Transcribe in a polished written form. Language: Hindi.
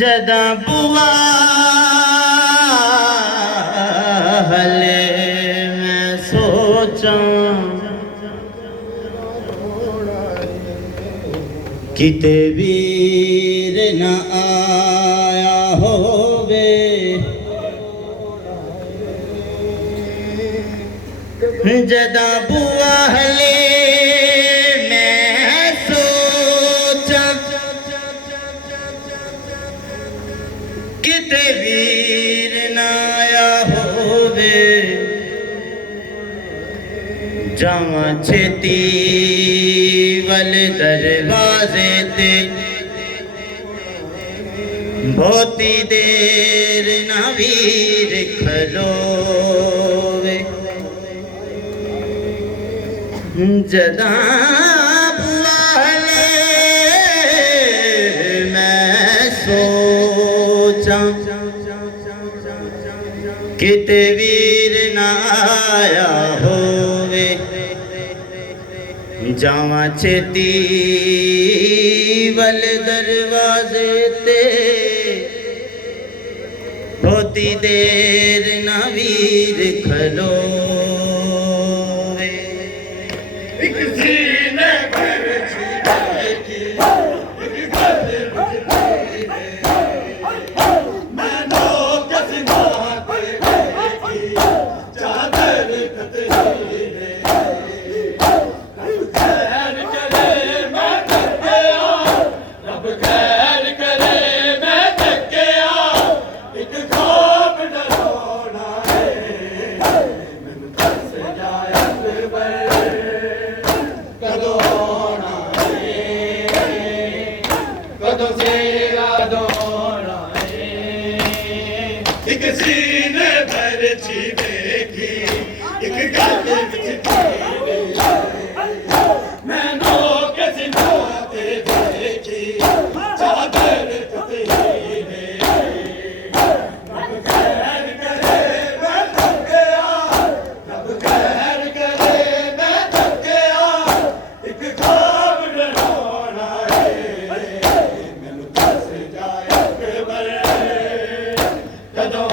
जदा बुआ हले मैं सोचा किते वीर न आया होवे जदा बुआ हले किते वीर ना आया होवे जावां छेती वल दरवाजे ते बहुती देर ना वीर खलोवे जदा बुआ हले मैं सोचा किते वीर ना आया होवे जावां छेती वल दरवाजे ते बहुती देर ना वीर खलोवे एक सीने पर छिपी एक गल मैं नो कसना पे देखी चादर कतरी रे खैर करे मैं थकिया रब खैर करे मैं थकिया एक ख्वाब डरोना है मैनू दस जाया कदों आना है कदों सेरा दोना है एक सीने भर छिपी एक गल मैं नो कैसे नाते देखी चादर कतई रे रब खैर करे मैं थक गया रब खैर करे मैं थक गया एक ख्वाब डराना है मैनू दस जाया कदों